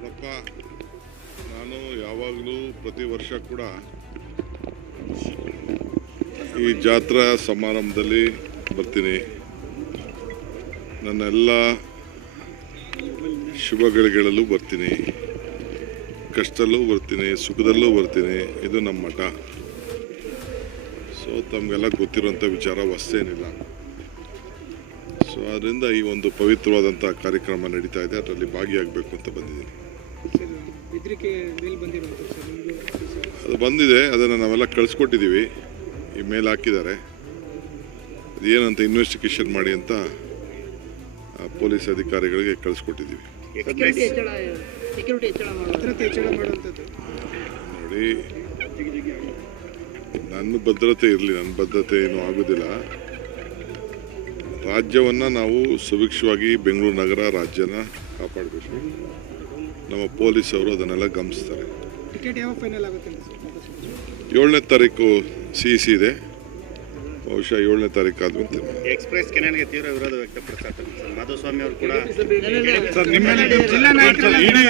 ನೋಡಪ್ಪ, ನಾನು ಯಾವಾಗಲೂ ಪ್ರತಿ ವರ್ಷ ಕೂಡ ಈ ಜಾತ್ರಾ ಸಮಾರಂಭದಲ್ಲಿ ಬರ್ತೀನಿ. ನನ್ನೆಲ್ಲ ಶುಭ ಗಳಿಗೆಗಳಲ್ಲೂ ಬರ್ತೀನಿ. ಕಷ್ಟದಲ್ಲೂ ಬರ್ತೀನಿ, ಸುಖದಲ್ಲೂ ಬರ್ತೀನಿ. ಇದು ನಮ್ಮ ಮಠ ಸೊ ತಮಗೆಲ್ಲ ಗೊತ್ತಿರೋಂಥ ವಿಚಾರ ಹೊಸ್ತೇನಿಲ್ಲ ಸೊ ಅದರಿಂದ ಈ ಒಂದು ಪವಿತ್ರವಾದಂಥ ಕಾರ್ಯಕ್ರಮ ನಡೀತಾ ಇದೆ. ಅದರಲ್ಲಿ ಭಾಗಿಯಾಗಬೇಕು ಅಂತ ಬಂದಿದ್ದೀನಿ. ಅದು ಬಂದಿದೆ. ಅದನ್ನು ನಾವೆಲ್ಲ ಕಳಿಸ್ಕೊಟ್ಟಿದ್ದೀವಿ ಈ ಮೇಲ್ ಹಾಕಿದ್ದಾರೆ. ಅದೇನಂತ ಇನ್ವೆಸ್ಟಿಗೇಷನ್ ಮಾಡಿ ಅಂತ ಆ, ಪೊಲೀಸ್ ಅಧಿಕಾರಿಗಳಿಗೆ ಕಳಿಸ್ಕೊಟ್ಟಿದ್ದೀವಿ ನೋಡಿ ನನ್ನ ಭದ್ರತೆ ಇರಲಿ. ನನ್ನ ಭದ್ರತೆ ಏನೂ ಆಗೋದಿಲ್ಲ. ರಾಜ್ಯವನ್ನು ನಾವು ಸುಭಿಕ್ಷವಾಗಿ ಬೆಂಗಳೂರು ನಗರ ರಾಜ್ಯನ ಕಾಪಾಡಬೇಕು. ನಮ್ಮ ಪೊಲೀಸವರು ಅದನ್ನೆಲ್ಲ ಗಮನಿಸ್ತಾರೆ. ಟಿಕೆಟ್ ಯಾವ ಫೈನಲ್ ಆಗುತ್ತೆ ಸರ್ ಏಳನೇ ತಾರೀಕು ಸಿ ಸಿ ಇದೆ. ಬಹುಶಃ ಏಳನೇ ತಾರೀಕು ಆದ್ಮೇಲೆ ಎಕ್ಸ್ಪ್ರೆಸ್ ಕೆನಾಲ್ಗೆ ತೀವ್ರ ವಿರೋಧ ವ್ಯಕ್ತಪಡಿಸ್ತಾರೆ ಮಾಧುಸ್ವಾಮಿ ಅವರು ಕೂಡ ಜಿಲ್ಲಾ ನಾಯಕರ ಇಡೀ